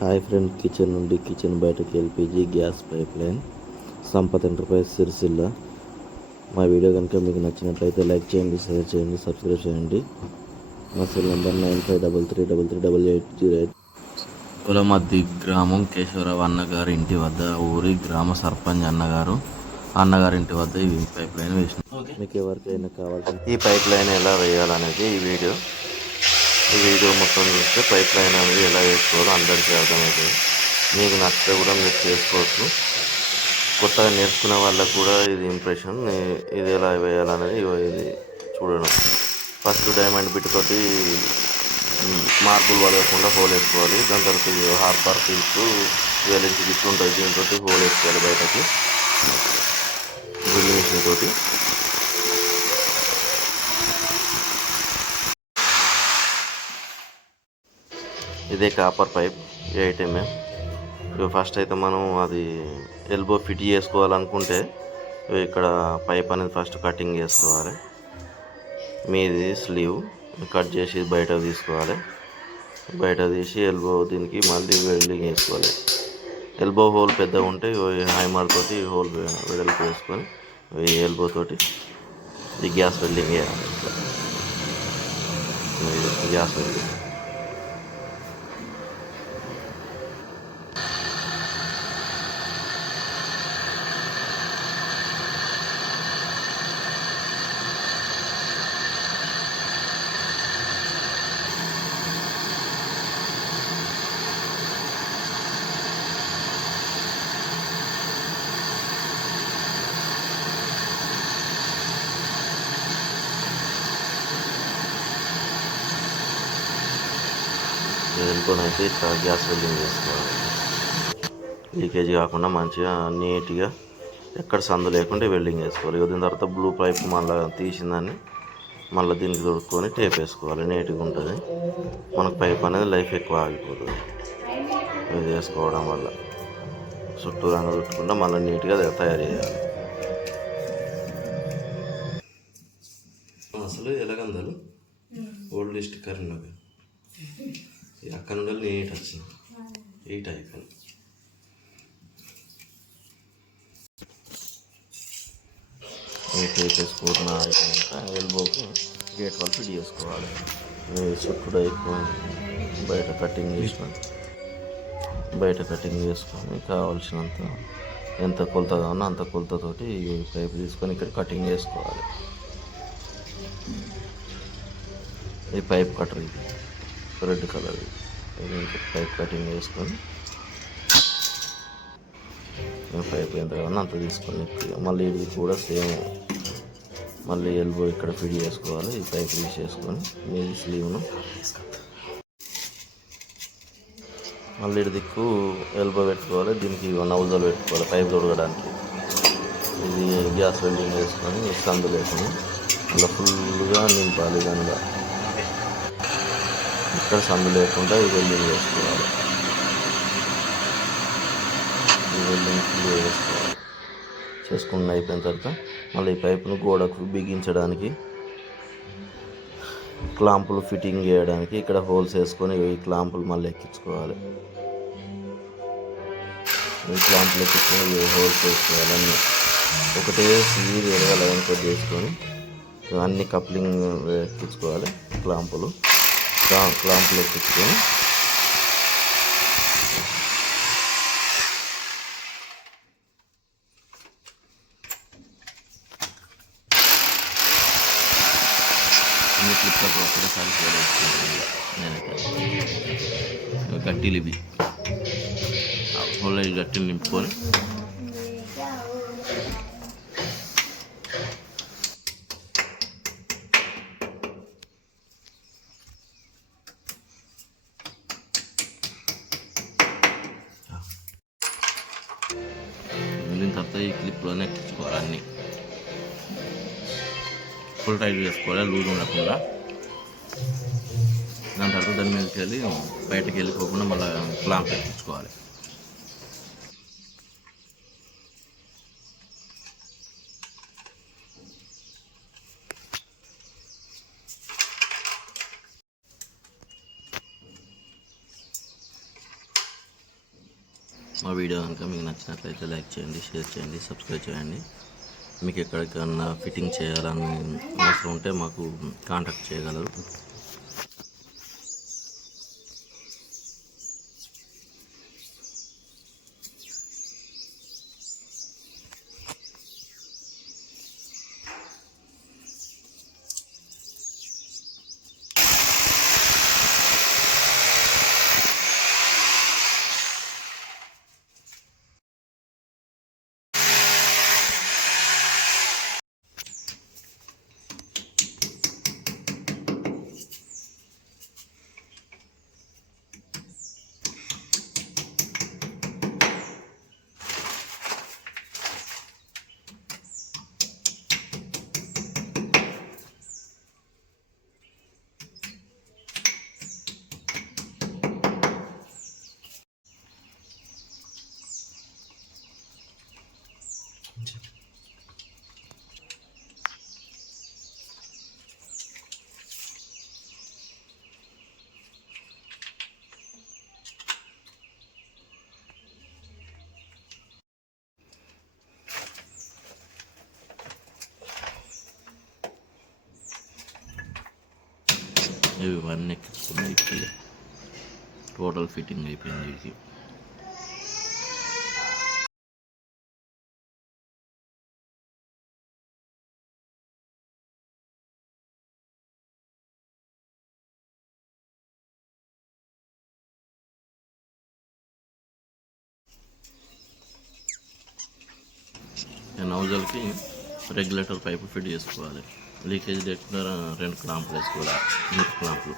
Hi friend, kitchen నుండి kitchen బయటకి LPG gas pipe line Sampath enterprise Sircilla. మా వీడియో కనుక మీకు నచ్చినట్లయితే లైక్ చేయండి, షేర్ చేయండి, సబ్స్క్రైబ్ చేయండి. మా సెల్ నెంబర్ 9533880808. కులమద్ది గ్రామం కేశవరావు అన్నగారి ఇంటి వద్ద ఊరి గ్రామ సర్పంచ్ అన్నగారి ఇంటి వద్ద ఈ పైప్ లైన్ వేసిన. మీకు ఎవరికైనా కావాల్సిన ఈ పైప్ లైన్ ఎలా వేయాలనేది ఈ వీడియో మొత్తం చూస్తే పైప్ లైన్ అనేది ఎలా వేసుకోవాలో అందరికీ అర్థమవుతుంది. మీకు నచ్చితే కూడా మీరు చేసుకోవచ్చు. కొత్తగా నేర్చుకునే వాళ్ళకు కూడా ఇది ఇంప్రెషన్, ఇది ఎలా వేయాలనేది ఇది చూడడం. ఫస్ట్ డైమండ్ బిట్ తోటి మార్బుల్ వదలకుండా హోల్ వేసుకోవాలి. దాని తర్వాత హార్పర్ పీస్ వేలించి బిట్ ఉంటుంది, దీంతో హోల్ వేసుకోవాలి బయటకి డ్రిల్ మిషన్ తోటి. ఇదే కాపర్ పైప్ 8 mm. ఫస్ట్ అయితే మనం అది ఎల్బో ఫిట్ చేసుకోవాలనుకుంటే ఇక్కడ పైప్ అనేది ఫస్ట్ కటింగ్ చేసుకోవాలి. మీది స్లీవ్ కట్ చేసి బయట తీసుకోవాలి. బయట తీసి ఎల్బో దీనికి మళ్ళీ వెల్డింగ్ వేసుకోవాలి. ఎల్బో హోల్ పెద్దగా ఉంటే హైమర్ తోటి హోల్ వెడల్పు వేసుకొని ఈ ఎల్బో తోటి ఈ గ్యాస్ వెల్డింగ్ వేయాలి. గ్యాస్ వెల్డింగ్ ఎల్బోనైతే ఇట్లా గ్యాస్ వెల్డింగ్ చేసుకోవాలి. లీకేజ్ కాకుండా మంచిగా నీట్గా ఎక్కడ సందు లేకుండా వెల్డింగ్ వేసుకోవాలి. దీని తర్వాత బ్లూ పైప్ మళ్ళీ తీసిందాన్ని మళ్ళీ దీనికి దొరుకుని టేప్ వేసుకోవాలి. నీట్గా ఉంటుంది. మనకు పైప్ అనేది లైఫ్ ఎక్కువ ఆగిపోతుంది ఇది వేసుకోవడం వల్ల. చుట్టూరంగా చుట్టకుండా మళ్ళీ నీట్గా తయారు చేయాలి. అసలు ఎలాగందాలు ఓల్డ్ స్టిక్కర్ ఉన్నది అక్కడ నుండి నీట్ వచ్చింది. 8 అయిపోయింది. వేసుకున్న అయిపోయాక ఎల్బోకి గేట్ వాళ్ళు ఫిట్ చేసుకోవాలి. చుట్టూ బయట కటింగ్ చేసుకొని కావాల్సినంత ఎంత కొలత కావాలో అంత కొలతతోటి పైపు తీసుకొని ఇక్కడ కటింగ్ చేసుకోవాలి. ఈ పైప్ కటర్ ఇది రెడ్ కలర్ పైప్ కటింగ్ చేసుకొని పైప్ ఎంత కావాలో అంత తీసుకొని మళ్ళీ ఇది కూడా సేమ్ మళ్ళీ ఎల్బో ఇక్కడ ఫిట్ చేసుకోవాలి. ఈ పైప్ తీసేసుకొని మీది స్లీవ్ను మళ్ళీ ఇటు దిక్కు ఎల్బో పెట్టుకోవాలి. దీనికి నౌజల్ పెట్టుకోవాలి పైప్ తొడగడానికి. ఇది గ్యాస్ వెల్డింగ్ వేసుకొని సందు లేకుండా అలా ఫుల్గా నింపాలి. దానిలో ఇక్కడ సందు లేకుండా ఈ వెల్డింగ్ వేసుకోవాలి. ఈ వెల్డింగ్ ఫుల్ వేసుకోవాలి. చేసుకున్న అయిపోయిన తర్వాత మళ్ళీ ఈ పైపును గోడకు బిగించడానికి క్లాంపులు ఫిట్టింగ్ చేయడానికి ఇక్కడ హోల్స్ వేసుకొని ఈ క్లాంపులు మళ్ళీ ఎక్కించుకోవాలి. ఈ క్లాంపులు ఎక్కించుకొని హోల్స్ వేసుకోవాలి. అన్నీ ఒకటే సీరియల్గా లైన్ కట్ చేసుకొని అన్ని కప్లింగ్ ఎక్కించుకోవాలి. క్లాంపులు ఎక్కించుకొని అన్ని క్లిప్లకు ఒకటేసారి నేనైతే గట్టీలు ఇవి గట్టిలు నింపుకొని వెళ్ళిన తర్వాత ఈ క్లిప్లోనే ఎక్కించుకోవాలి. అన్నీ ఫుల్ టైట్ చేసుకోవాలి, లూజ్ ఉండకుండా. దాని తర్వాత దాని మీదకి వెళ్ళి బయటకు వెళ్ళిపోకుండా మళ్ళీ క్లాంప్ ఎక్కించుకోవాలి. మా వీడియో కనుక మీకు నచ్చినట్లయితే లైక్ చేయండి, షేర్ చేయండి, సబ్స్క్రైబ్ చేయండి. మీకు ఎక్కడికన్నా ఫిట్టింగ్ చేయాలని అవసరం ఉంటే మాకు కాంటాక్ట్ చేయగలరు. ఇవన్నీ ఎక్కించుకున్నాయి. ఇప్పుడు టోటల్ ఫిట్టింగ్ అయిపోయింది. వీటికి నౌజల్కి రెగ్యులేటర్ పైపు ఫిట్ చేసుకోవాలి. లీకేజ్ లేకుండా 2 క్లాంపులు వేసుకోవాలి. 3 క్లాంపులు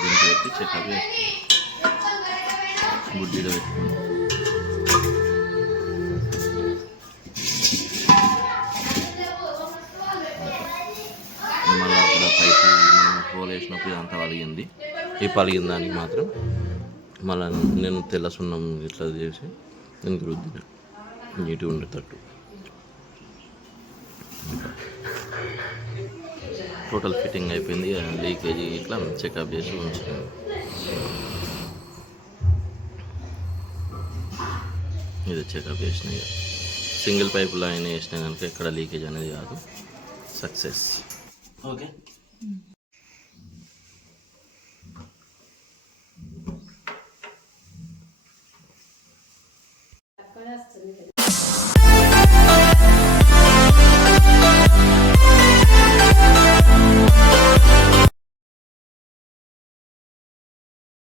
దీనికి పెట్టి చెకప్ వేసుకోవాలి. గుడ్డీలో పెట్టుకోండి. మళ్ళీ అక్కడ పైపు హోల్ వేసినప్పుడు ఇదంతా పలిగింది. ఈ పలిగిన దానికి మాత్రం మళ్ళీ నేను తెల్ల సున్నం ఇట్లా చేసి దీనికి రుద్దిన నీట్గా ఉండేటట్టు. టోటల్ ఫిట్టింగ్ అయిపోయింది. లీకేజీ ఇట్లా చెకప్ చేసి ఉంచుతాను. ఇది చెకప్ చేసినాయి. సింగిల్ పైప్ లైన్ వేసినా కనుక ఎక్కడ లీకేజ్ అనేది కాదు. సక్సెస్. ఓకే.